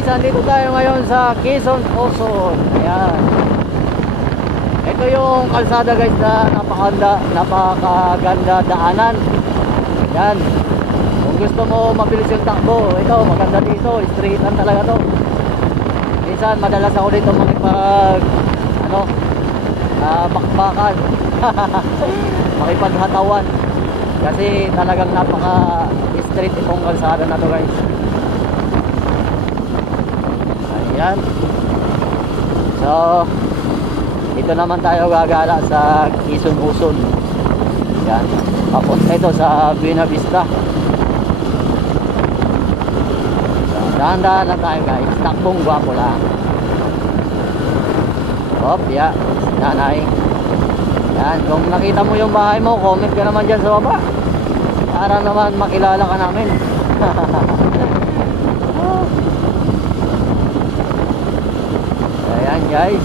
guys, andito tayo ngayon sa Quezon, Quezon. Ayan. Ito yung kalsada guys na napakaganda daanan. Ayan. Kung gusto mo mabilis yung takbo, ito maganda dito, straightan talaga to. Minsan madalas ako dito makipag bakbakan. Makipaghatawan. Kasi talagang napaka straight itong kalsada na to guys. Ayan. So dito naman tayo gagala sa Quezon Uson. Ayan. Papunta ito sa Buena Vista. So, dahan-dahan lang tayo guys. Takbong gwapo lang. Hop, yeah. Nanay. Yan, kung nakita mo yung bahay mo, comment ka naman dyan sa baba para naman makilala ka namin. Ayan guys.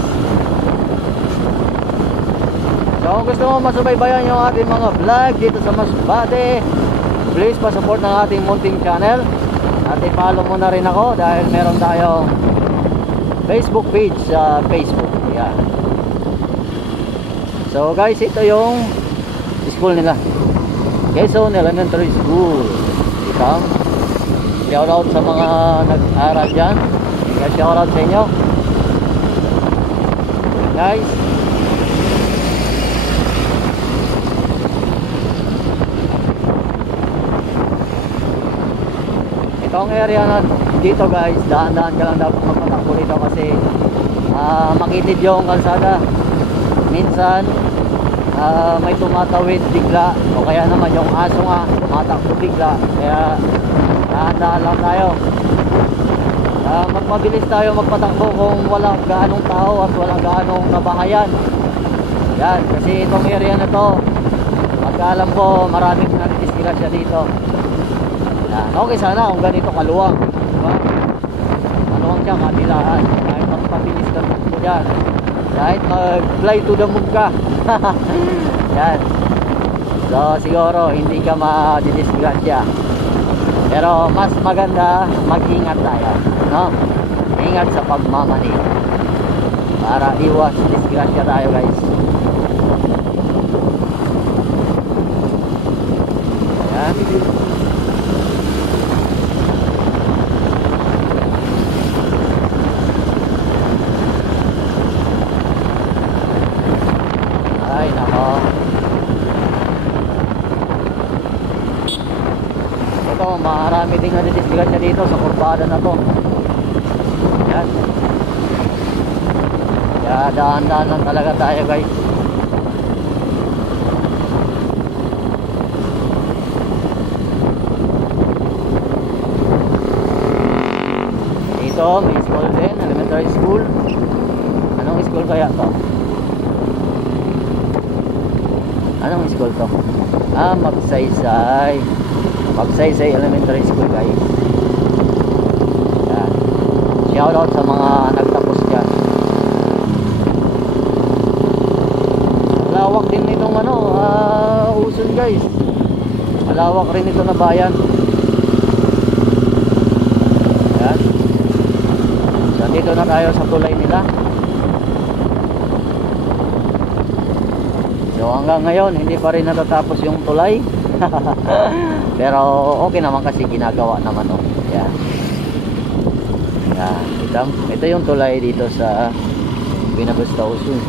So kung gusto mo masubaybayan yung ating mga vlog dito sa Masbate, please pa-support ng ating munting channel. At i-follow mo na rin ako dahil meron tayong Facebook page sa Facebook. Ayan. So guys, ito yung school nila, Quezon Elementary School. Ito, shout out sa mga nag-aral dyan. Shout out sa inyo guys. Itong area na dito guys, dahan-dahan ka lang dapat magpatakbo dito kasi makitid yung kalsada. Minsan may tumatawid bigla o kaya naman yung aso nga tumatakbo bigla, kaya dahan-dahan lang tayo. Magpabilis tayo magpatakbo kung walang gaanong tao at walang gaanong nabahayan. Yan, kasi itong area na to, pagkaalam ko maraming nadidisgrasya dito. Yan, okay sana kung ganito kaluwang, diba? Kaluwang siya, katilaan, kahit magpabilis ka takbo dyan, kahit mag-fly to the moon ka. Yan. So siguro hindi ka madidisgrasya, pero mas maganda mag-ingat tayo, no? Ingat sa pagmamaneho para iwas disgrasya tayo guys. Ayan. Ay nako, ito marami ding nadidisgrasya dito sa kurbada na to. Yan. Kaya dahan-dahan lang talaga tayo guys. Dito may school din, elementary school. Anong school kaya to? Anong school to? Magsaysay Elementary School guys. Yan. Shout out sa mga nagtapos dyan. Malawak din itong Uson guys. Malawak rin ito na bayan. Yan. So dito na tayo sa tulay nila. So hanggang ngayon hindi pa rin natatapos yung tulay. Pero okay naman kasi ginagawa naman Yan. Yan. Ito yung tulay dito sa Buena Vista Uson.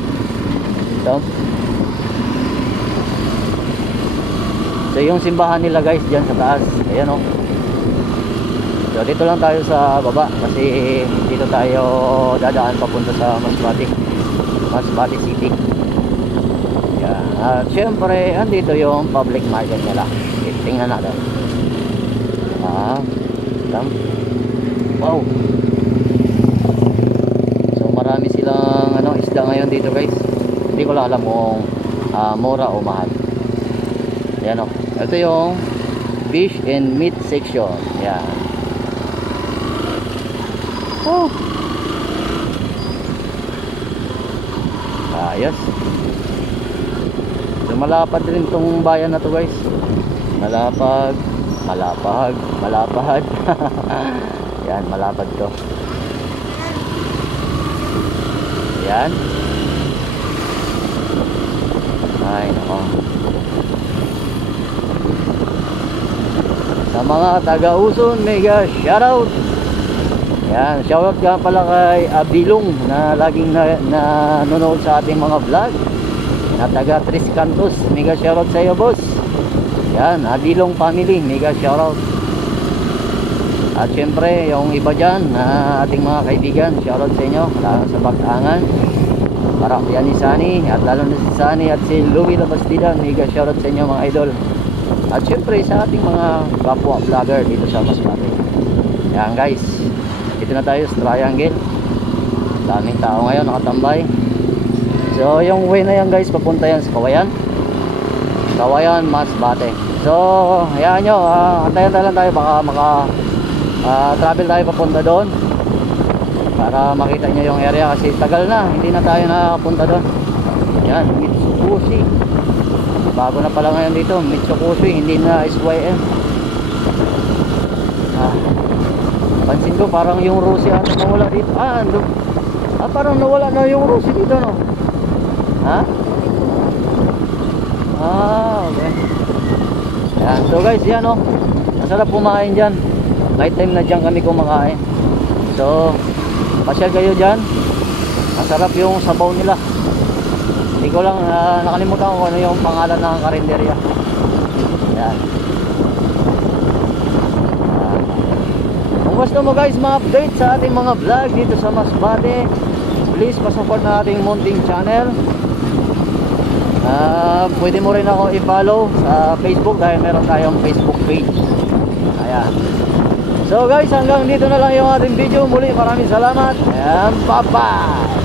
Ito. So yung simbahan nila guys dyan sa taas. Ayan So dito lang tayo sa baba kasi dito tayo dadaan papunta sa Masbate City. At syempre andito yung public market nila. Tingnan natin. Wow. So marami silang isda ngayon dito guys. Hindi ko lang alam kung mura o mahal. Ayan ito yung fish and meat section. Yan. Oh. Ayos. So malapad rin tong bayan na to guys. Malapad. Yan, malapad to. Yan. Ay, nako. Sa mga taga-Uson, mega shoutout. Yan, shoutout ka pala kay Abilong na laging nanonood sa ating mga vlog. Na taga Tres Cantos, mega shoutout sa iyo, boss. Yan, Abilong family, mega shoutout. At syempre, yung iba dyan na ating mga kaibigan, shoutout sa inyo, sa Batangan, Parang ni Sunny, at lalo na si Sunny at si Louie Labastida, mega shoutout sa inyo mga idol. At syempre sa ating mga kapwa vlogger dito sa Masbate. Yan guys, dito na tayo sa Triangle. Daming tao ngayon nakatambay. So yung way na yan guys, papunta yan sa Kawayan, Masbate. So hayaan nyo, antayan lang tayo, baka travel tayo papunta doon para makita nyo yung area kasi tagal na, hindi na tayo nakapunta doon. Yan, Mitsukushi. Bago na pala ngayon dito, Mitsukushi, hindi na SYM. Pansin ko parang yung Rusi ata nawala dito. Parang nawala na yung Rusi dito, no? Okay. Yan, so guys, yan, no? Masarap kumain dyan. Night time na dyan kami kumakain. So pasyal kayo dyan. Masarap yung sabaw nila. Hindi ko lang nakalimutan ko ano yung pangalan ng karinderya. Yan. Kung gusto mo guys ma-update sa ating mga vlog dito sa Masbate, please pasupport na ating munting channel. Pwede mo rin ako i-follow sa Facebook dahil meron tayong Facebook page. Ayan. So guys, hanggang dito na lang yung ating video. Muli maraming salamat and bye bye.